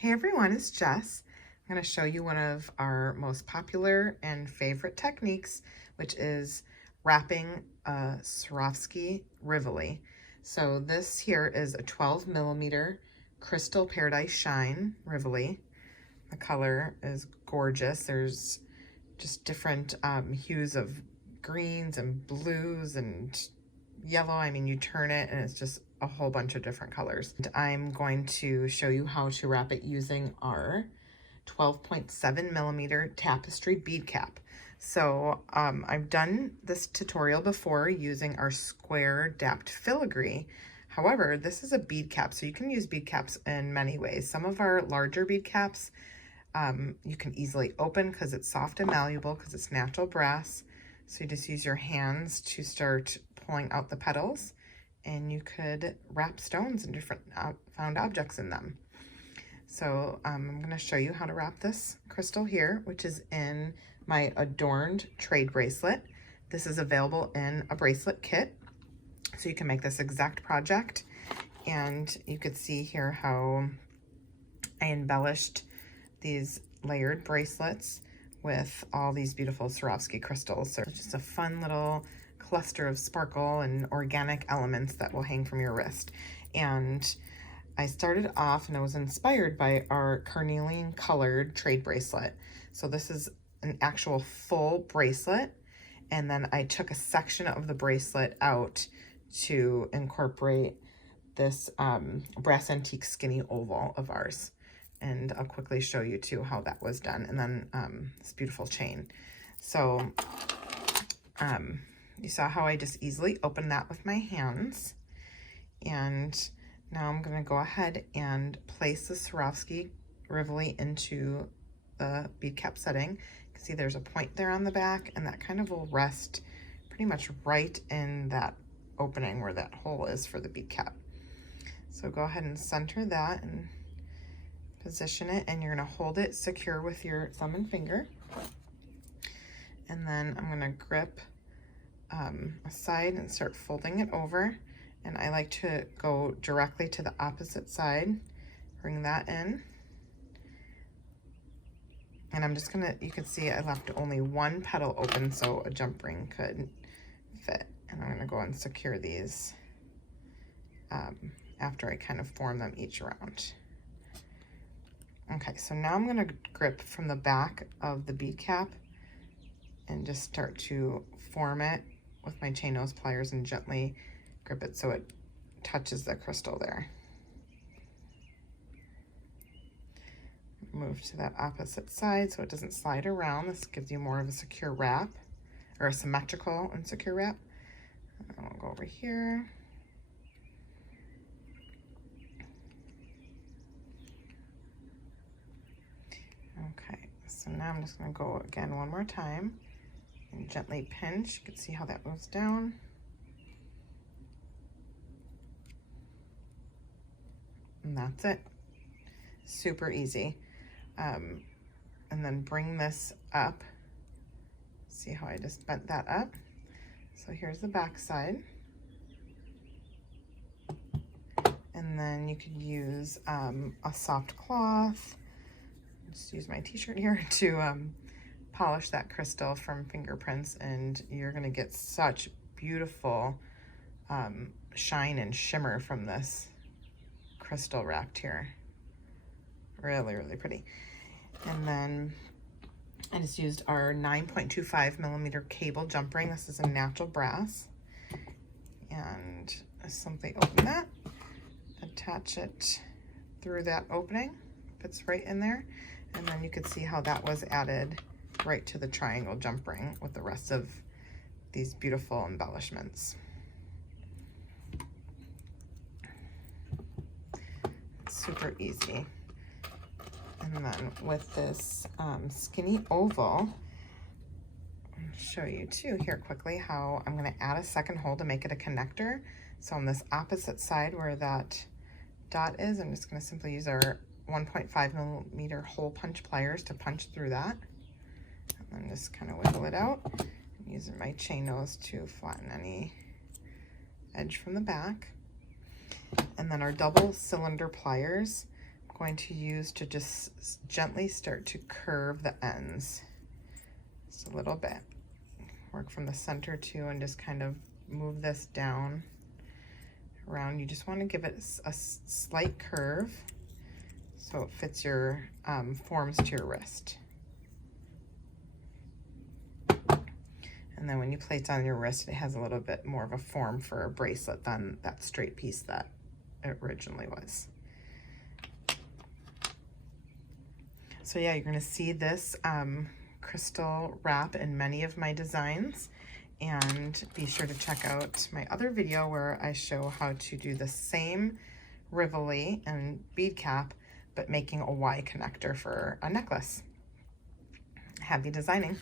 Hey everyone, it's Jess. I'm going to show you one of our most popular and favorite techniques, which is wrapping a Swarovski Rivoli. So this here is a 12mm Crystal Paradise Shine Rivoli. The color is gorgeous. There's just different hues of greens and blues and yellow. I mean, you turn it and it's just a whole bunch of different colors. And I'm going to show you how to wrap it using our 12.7mm Tapestry bead cap. So I've done this tutorial before using our square dapped filigree. However, this is a bead cap, so you can use bead caps in many ways. Some of our larger bead caps you can easily open because it's soft and malleable because it's natural brass. So you just use your hands to start pulling out the petals, and you could wrap stones and different found objects in them. So I'm going to show you how to wrap this crystal here, which is in my Adorned Trade Bracelet. This is available in a bracelet kit, so you can make this exact project. And you could see here how I embellished these layered bracelets with all these beautiful Swarovski crystals. So it's just a fun little cluster of sparkle and organic elements that will hang from your wrist. And I started off and I was inspired by our carnelian colored trade bracelet. So this is an actual full bracelet, and then I took a section of the bracelet out to incorporate this brass antique skinny oval of ours. And I'll quickly show you too how that was done. And then this beautiful chain. So you saw how I just easily opened that with my hands. And now I'm gonna go ahead and place the Swarovski Rivoli into the bead cap setting. You can see there's a point there on the back, and that kind of will rest pretty much right in that opening where that hole is for the bead cap. So go ahead and center that and position it, and you're going to hold it secure with your thumb and finger. And then I'm going to grip aside and start folding it over. And I like to go directly to the opposite side, bring that in. And I'm just going to, you can see I left only one petal open so a jump ring could fit. And I'm going to go and secure these after I kind of form them each round. Okay, so now I'm going to grip from the back of the bead cap and just start to form it with my chain nose pliers and gently grip it so it touches the crystal there. Move to that opposite side so it doesn't slide around. This gives you more of a secure wrap, or a symmetrical and secure wrap. And we'll go over here. Okay, so now I'm just going to go again one more time and gently pinch. You can see how that moves down. And that's it. Super easy. And then bring this up. See how I just bent that up? So here's the back side. And then you could use a soft cloth. Just use my t-shirt here to polish that crystal from fingerprints, and you're going to get such beautiful shine and shimmer from this crystal wrapped here. Really, really pretty. And then I just used our 9.25mm cable jump ring. This is a natural brass. And I simply open that, attach it through that opening, fits right in there. And then you could see how that was added right to the triangle jump ring with the rest of these beautiful embellishments. Super easy. And then with this skinny oval, I'll show you too here quickly how I'm going to add a second hole to make it a connector. So on this opposite side where that dot is, I'm just going to simply use our 1.5mm hole punch pliers to punch through that. And then just kind of wiggle it out. I'm using my chain nose to flatten any edge from the back. And then our double cylinder pliers, I'm going to use to just gently start to curve the ends just a little bit. Work from the center too and just kind of move this down around. You just want to give it a slight curve so it fits your forms to your wrist. And then when you place it on your wrist, it has a little bit more of a form for a bracelet than that straight piece that it originally was. So yeah, you're gonna see this crystal wrap in many of my designs, and be sure to check out my other video where I show how to do the same Rivoli and bead cap, but making a Y connector for a necklace. Happy designing.